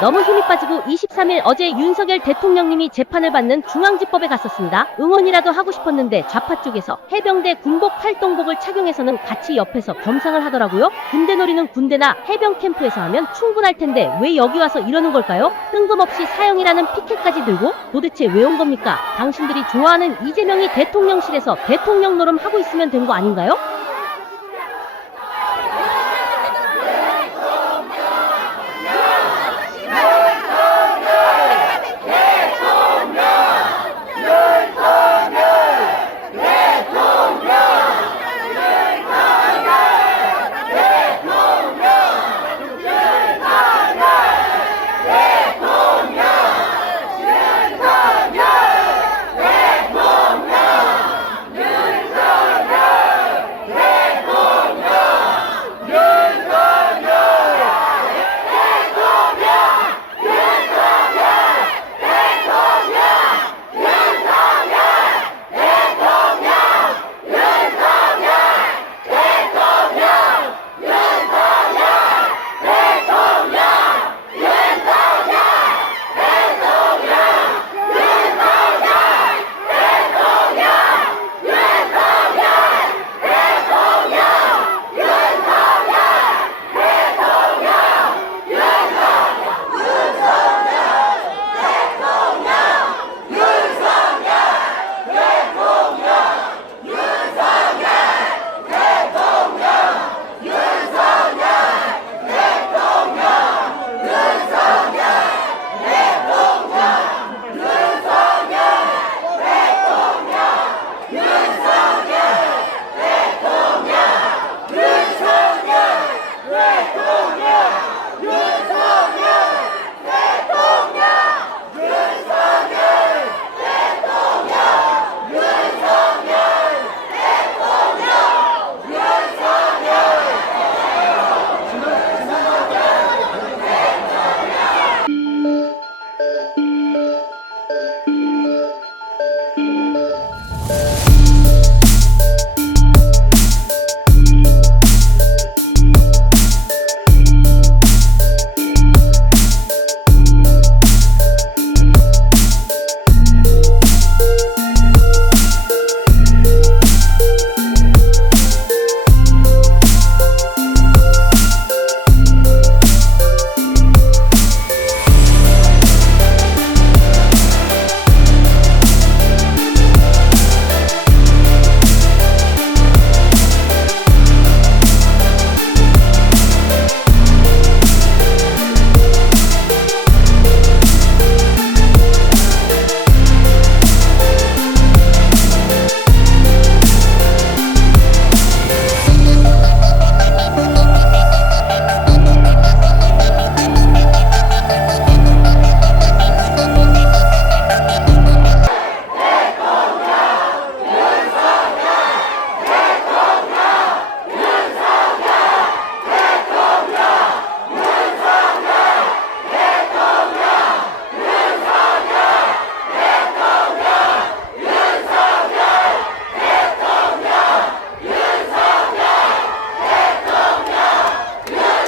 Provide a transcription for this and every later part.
너무 힘이 빠지고 23일 어제 윤석열 대통령님이 재판을 받는 중앙지법에 갔었습니다. 응원이라도 하고 싶었는데 좌파 쪽에서 해병대 군복 활동복을 착용해서는 같이 옆에서 겸상을 하더라고요. 군대 놀이는 군대나 해병 캠프에서 하면 충분할 텐데 왜 여기 와서 이러는 걸까요? 뜬금없이 사형이라는 피켓까지 들고 도대체 왜 온 겁니까? 당신들이 좋아하는 이재명이 대통령실에서 대통령 노름 하고 있으면 된 거 아닌가요?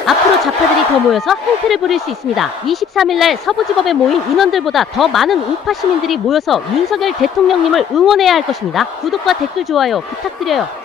앞으로 좌파들이 더 모여서 행패를 부릴 수 있습니다. 23일날 서부지법에 모인 인원들보다 더 많은 우파 시민들이 모여서 윤석열 대통령님을 응원해야 할 것입니다. 구독과 댓글, 좋아요 부탁드려요.